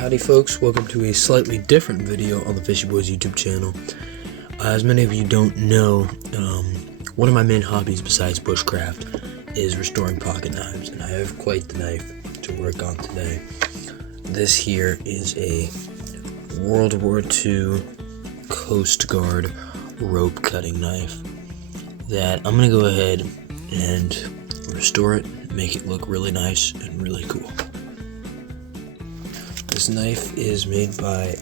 Howdy folks, welcome to a slightly different video on the Fishy Boys YouTube channel. As many of you don't know, one of my main hobbies besides bushcraft is restoring pocket knives, and I have quite the knife to work on today. This here is a World War II Coast Guard rope cutting knife that I'm going to go ahead and restore it, make it look really nice and really cool. This knife is made by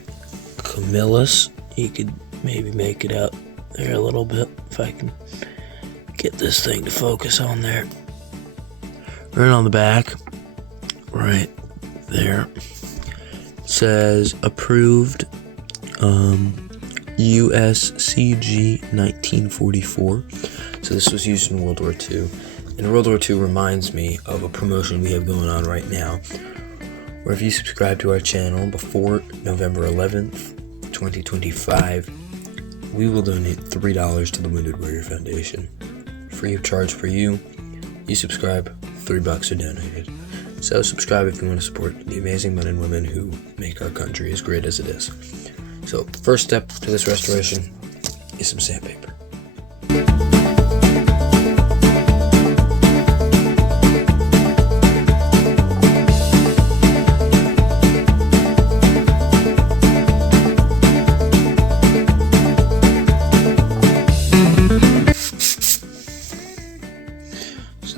Camillus. You could maybe make it out there a little bit if I can get this thing to focus on there. Right on the back, right there, it says approved USCG 1944. So this was used in World War II. And World War II reminds me of a promotion we have going on right now, where if you subscribe to our channel before November 11th, 2025, we will donate $3 to the Wounded Warrior Foundation. Free of charge for you. You subscribe, $3 are donated. So subscribe if you want to support the amazing men and women who make our country as great as it is. So first step to this restoration is some sandpaper.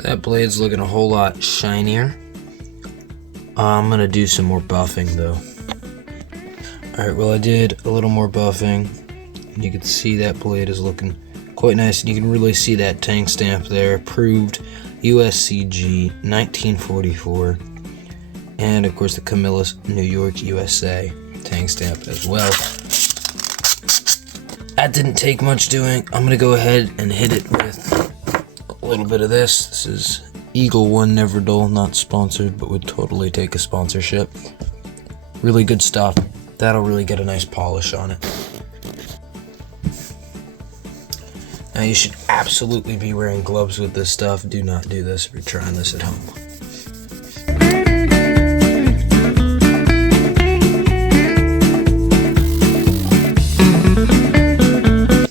That blade's looking a whole lot shinier. I'm gonna do some more buffing though. Alright, well I did a little more buffing. You can see that blade is looking quite nice, and you can really see that tank stamp there, approved USCG 1944. And of course the Camillus, New York, USA tank stamp as well. That didn't take much doing. I'm gonna go ahead and hit it with a little bit of this. This is Eagle One Never Dull, not sponsored, but would totally take a sponsorship. Really good stuff. That'll really get a nice polish on it. Now you should absolutely be wearing gloves with this stuff. Do not do this if you're trying this at home.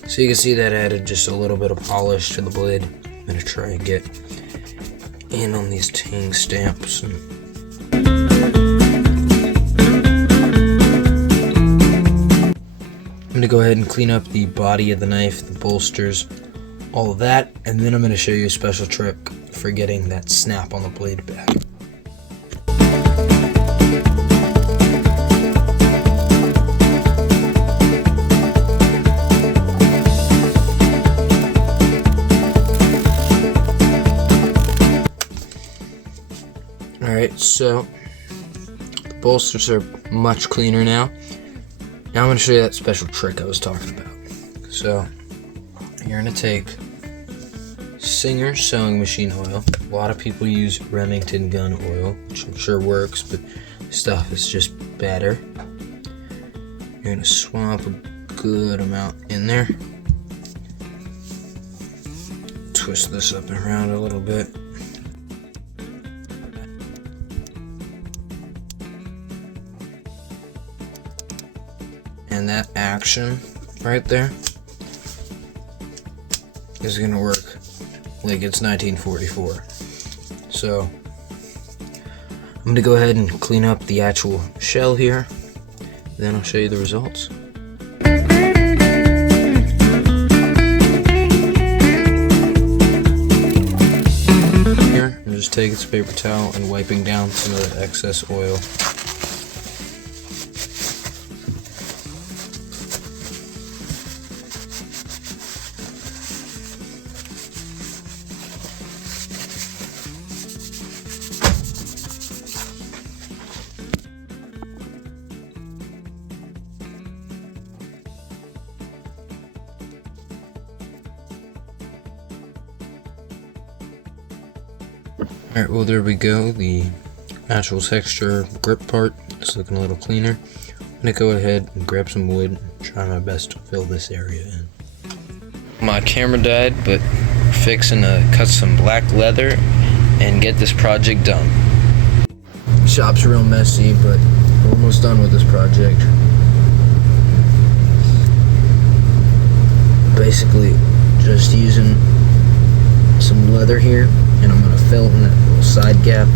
So you can see that added just a little bit of polish to the blade. I'm going to try and get in on these tang stamps. I'm going to go ahead and clean up the body of the knife, the bolsters, all of that, and then I'm going to show you a special trick for getting that snap on the blade back. Alright, so the bolsters are much cleaner now. Now I'm going to show you that special trick I was talking about. So you're going to take Singer sewing machine oil. A lot of people use Remington gun oil, which I'm sure works, but stuff is just better. You're going to swamp a good amount in there. Twist this up and around a little bit. And that action right there is going to work like it's 1944. So I'm going to go ahead and clean up the actual shell here, then I'll show you the results. Here, I'm just taking some paper towel and wiping down some of the excess oil. Alright, well there we go. The actual texture grip part is looking a little cleaner. I'm going to go ahead and grab some wood and try my best to fill this area in. My camera died, but we're fixing to cut some black leather and get this project done. Shop's real messy, but We're almost done with this project. Basically, just using some leather here, and I'm going to fill in that little side gap.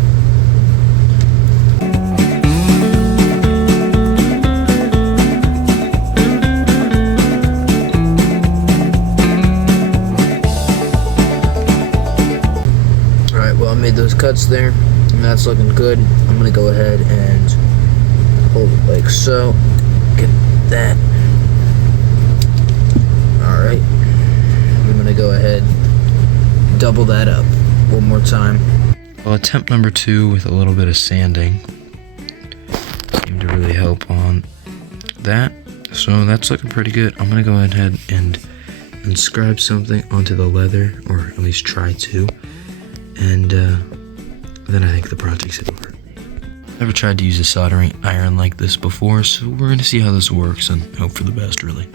Alright, well, I made those cuts there, and that's looking good. I'm going to go ahead and hold it like so. Get that. Alright, I'm going to go ahead, double that up one more time. Well, attempt number 2 with a little bit of sanding seemed to really help on that. So that's looking pretty good. I'm going to go ahead and inscribe something onto the leather, or at least try to, and then I think the project's over. Never tried to use a soldering iron like this before, so we're going to see how this works and hope for the best, really.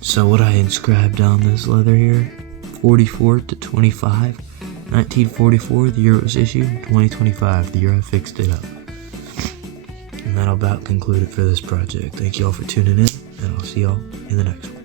So what I inscribed on this leather here, 44 to 25, 1944, the year it was issued, 2025, the year I fixed it up. And that'll about conclude it for this project. Thank you all for tuning in, and I'll see y'all in the next one.